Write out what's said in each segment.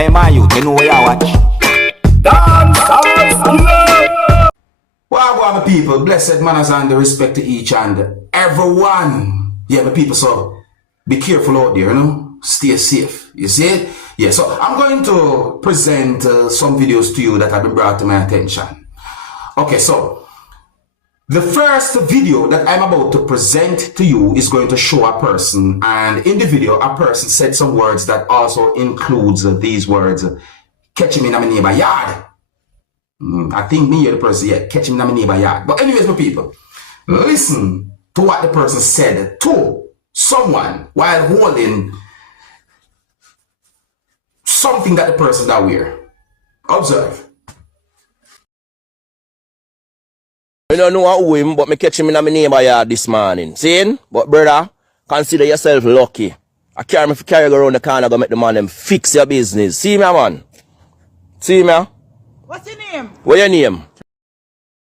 Hey, my youth, you know where you watch? Dancehall skilla. Well, my people, blessed manners and the respect to each and everyone. Yeah, my people, so be careful out there, you know? Stay safe, you see it? Yeah, so I'm going to present some videos to you that have been brought to my attention. Okay, so the first video that I'm about to present to you is going to show a person, and in the video, a person said some words that also includes these words, catch him in my neighbor yard. I think me or the person, yeah, catch him in my neighbor yard. But anyways, my people, listen to what the person said to someone while holding something that the person that wear. Observe. I don't know who him, but me catch him in my neighbor yard this morning. See? But brother, consider yourself lucky. I carry me carry go around the corner, go make the man them fix your business. See me, man? See me? What's your name? Where your name?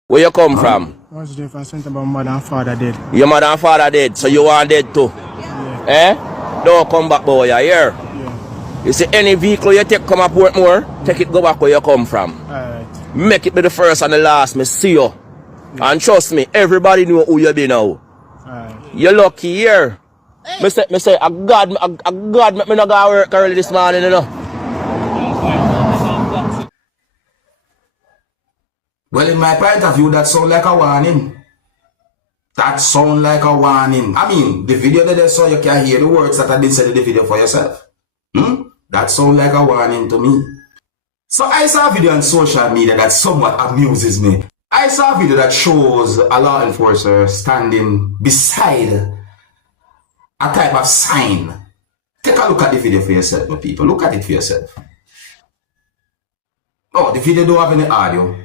Where you come from? What's the difference about mother and father dead? Your mother and father dead, so you want dead too? Yeah. Eh? Don't come back, boy, you hear? Yeah. You see, any vehicle you take come up Portmore, take it go back where you come from. Alright. Make it be the first and the last, me see you. Yeah. And trust me, everybody know who you be now. Alright. You're lucky here. Hey. Me say, God make me not go work early this morning, you know. Well, in my point of view, that sound like a warning. That sound like a warning. I mean, the video that I saw, you can hear the words that have been said in the video for yourself. That sound like a warning to me. So I saw a video on social media that somewhat amuses me. I saw a video that shows a law enforcer standing beside a type of sign. Take a look at the video for yourself, my people. Look at it for yourself. Oh, the video don't have any audio.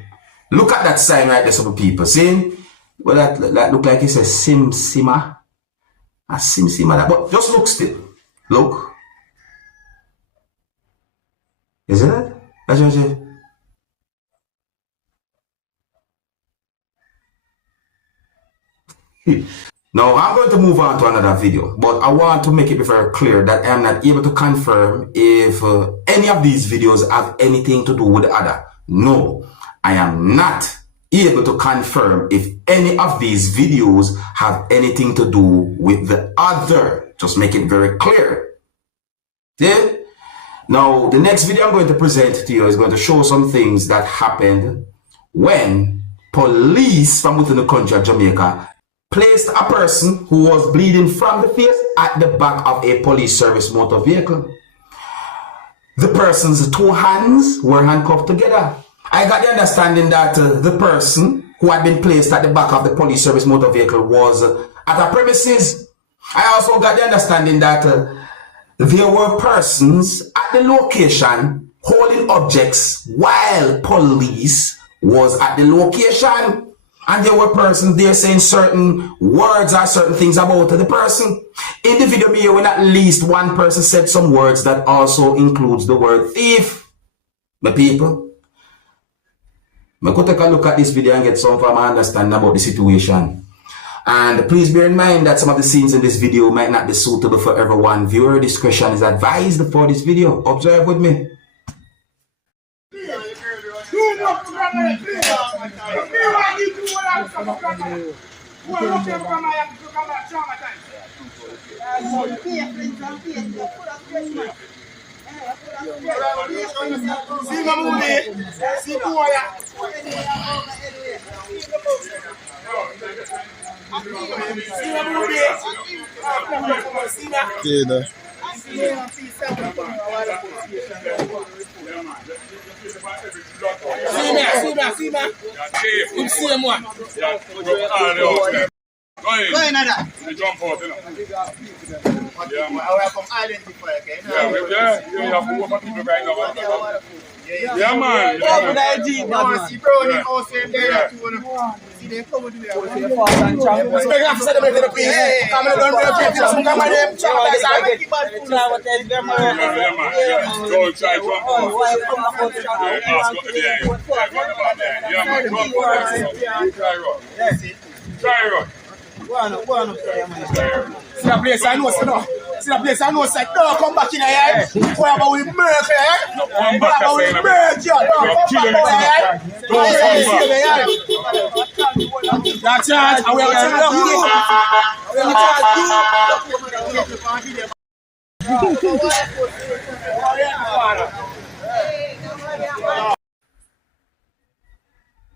Look at that sign right there, some people. See? Well, that look like it's a simsima. A simsima. But just look still. Look. Is it that? That's what it is. Now, I'm going to move on to another video, but I want to make it very clear that I am not able to confirm if any of these videos have anything to do with the other. No, I am not able to confirm if any of these videos have anything to do with the other. Just make it very clear. See? Now, the next video I'm going to present to you is going to show some things that happened when police from within the country of Jamaica placed a person who was bleeding from the face at the back of a police service motor vehicle. The person's two hands were handcuffed together. I got the understanding that the person who had been placed at the back of the police service motor vehicle was at a premises. I also got the understanding that there were persons at the location holding objects while police was at the location. And there were persons there saying certain words or certain things about the person. In the video here, when at least one person said some words that also includes the word thief. My people, I could take a look at this video and get some form of understanding about the situation. And please bear in mind that some of the scenes in this video might not be suitable for everyone. Viewer discretion is advised for this video. Observe with me. Yeah, man. Place I know, See the place, I know, it's like, no, come back in here. What about we murk here? What about we murk here? No, come back here. That's it. And we are going to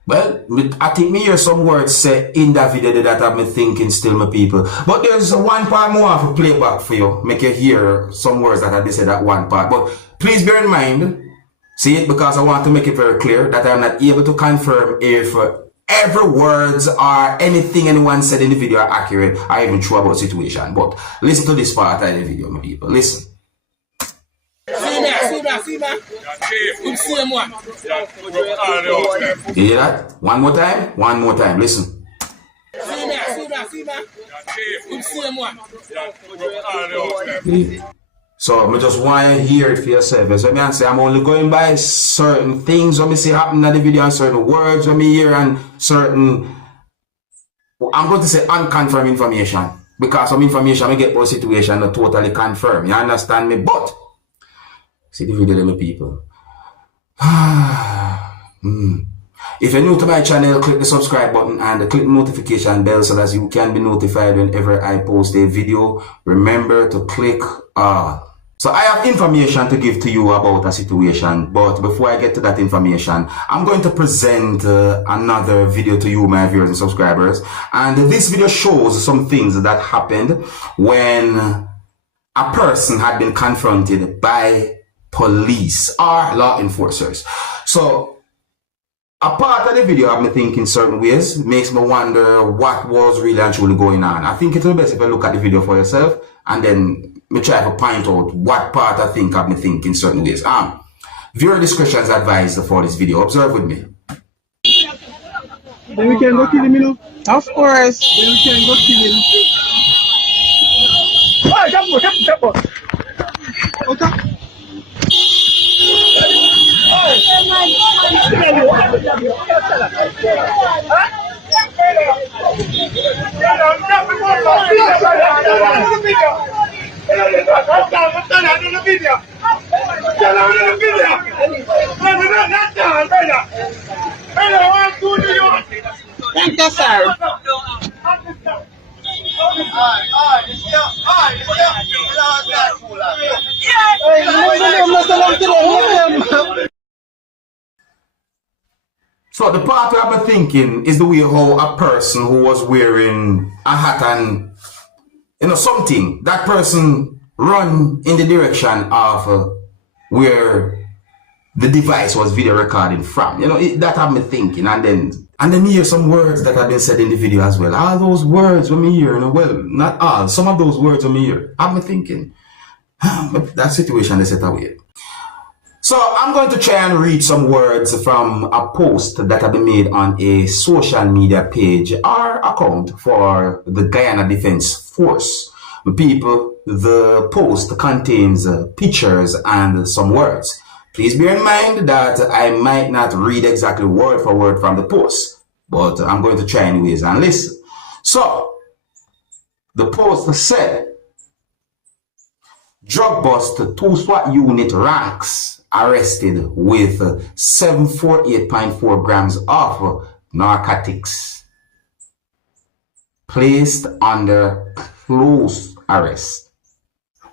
Well, I think me hear some words say in that video that I've been thinking still, my people. But there's one part more I have to play back for you. Make you hear some words that I said that one part. But please bear in mind, see it, because I want to make it very clear that I'm not able to confirm if every words or anything anyone said in the video are accurate or even true about the situation. But listen to this part of the video, my people. Listen. See me. You see him one. You hear that? One more time. Listen. See me. You see him one. So I just want you to hear it for yourself. So I say I'm only going by certain things when I see happen in the video and certain words when I hear and certain, I'm going to say unconfirmed information. Because some information I get about the situation not totally confirmed. You understand me? But see the video, my people. If you're new to my channel, click the subscribe button and click the notification bell so that you can be notified whenever I post a video. Remember to click all. So I have information to give to you about a situation, but before I get to that information, I'm going to present another video to you, my viewers and subscribers. And this video shows some things that happened when a person had been confronted by police or law enforcers. So a part of the video I've been thinking certain ways, makes me wonder what was really and truly going on. I think it's the best if you look at the video for yourself and then me try to point out what part I think I've been thinking certain ways. Viewer discretion is advised for this video. Observe with me. Then we can go kill him, you know? Of course. Then we can go kill him. Oh, jump. Okay. Thank you, sir. So the part I've been thinking is the way how a person who was wearing a hat and something, that person run in the direction of where the device was video recording from. That I've been thinking, and then hear some words that have been said in the video as well. All those words when me hear, well, not all, some of those words when me hear, I've been thinking, but that situation is set away. So I'm going to try and read some words from a post that have been made on a social media page or account for the Guyana Defense Force. People, the post contains pictures and some words. Please bear in mind that I might not read exactly word for word from the post, but I'm going to try anyways and listen. So, the post said, drug bust, 2 SWAT unit ranks arrested with 748.4 grams of narcotics. Placed under close arrest.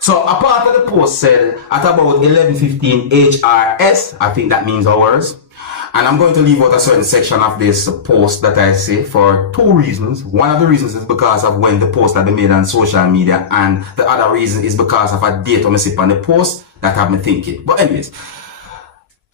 So a part of the post said at about 11:15 HRS, I think that means hours, and I'm going to leave out a certain section of this post that I say for 2 reasons. One of the reasons is because of when the post had been made on social media, and the other reason is because of a date on the post that I've been thinking. But anyways,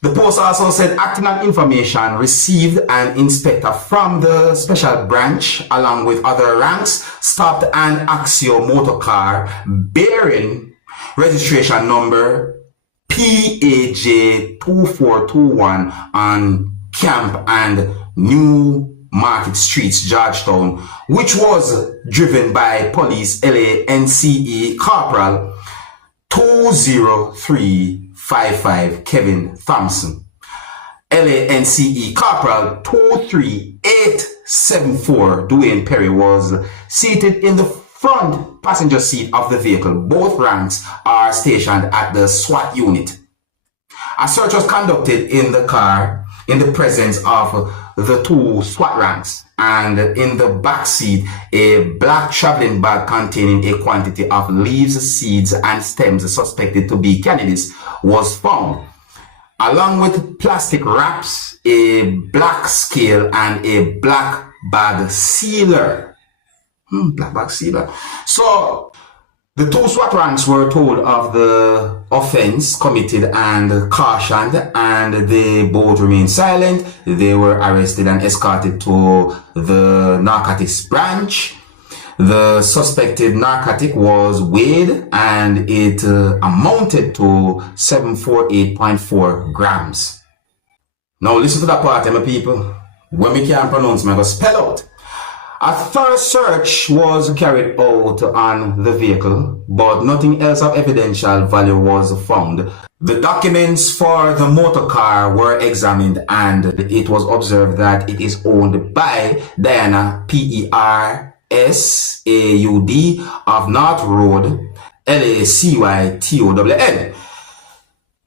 the post also said, acting on information received, an inspector from the special branch along with other ranks stopped an Axio motor car bearing registration number PAJ 2421 on Camp and New Market Streets, Georgetown, which was driven by police LANCE Corporal 20355 Kevin Thompson. LANCE Corporal 23874 Dwayne Perry was seated in the front passenger seat of the vehicle. Both ranks are stationed at the SWAT unit. A search was conducted in the car in the presence of the two SWAT ranks, and in the back seat, a black traveling bag containing a quantity of leaves, seeds, and stems suspected to be cannabis was found, along with plastic wraps, a black scale, and a black bag sealer. Black bag sealer. So the two SWAT ranks were told of the offense committed and cautioned, and they both remained silent. They were arrested and escorted to the narcotics branch. The suspected narcotic was weighed, and it amounted to 748.4 grams. Now listen to that part, my people. When we can't pronounce, I'm going to spell out. A thorough search was carried out on the vehicle, but nothing else of evidential value was found. The documents for the motor car were examined, and it was observed that it is owned by Diana P-E-R-S-A-U-D of North Road, L-A-C-Y-T-O-W-N.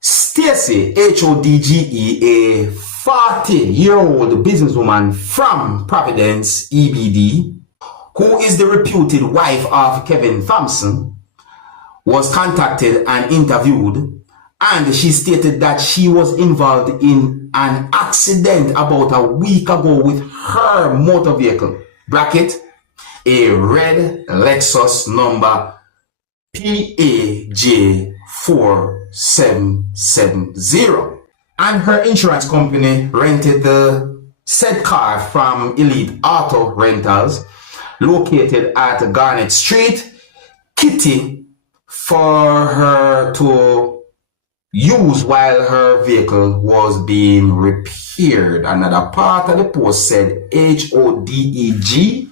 Stacy, H-O-D-G-E, a 40-year-old businesswoman from Providence, EBD, who is the reputed wife of Kevin Thompson, was contacted and interviewed, and she stated that she was involved in an accident about a week ago with her motor vehicle, bracket, a red Lexus number PAJ4770. And her insurance company rented the said car from Elite Auto Rentals, located at Garnet Street, Kitty, for her to use while her vehicle was being repaired. Another part of the post said HODEG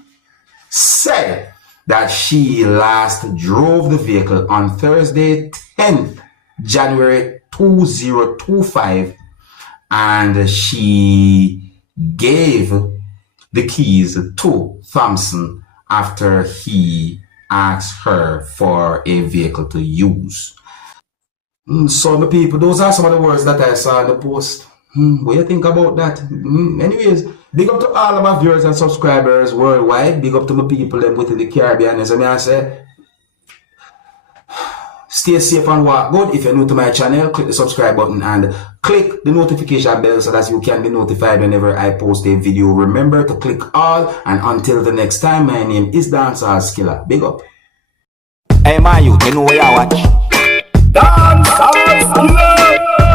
said that she last drove the vehicle on Thursday, 10th January 2025, and she gave the keys to Thompson after he asked her for a vehicle to use. So, my people, those are some of the words that I saw in the post. What do you think about that? Anyways, big up to all of my viewers and subscribers worldwide. Big up to my people within the Caribbean. As I say, stay safe and walk good. If you're new to my channel, click the subscribe button and click the notification bell so that you can be notified whenever I post a video. Remember to click all, and until the next time, my name is Dancehall Skilla. Big up. Hey, my youth, you know where I watch.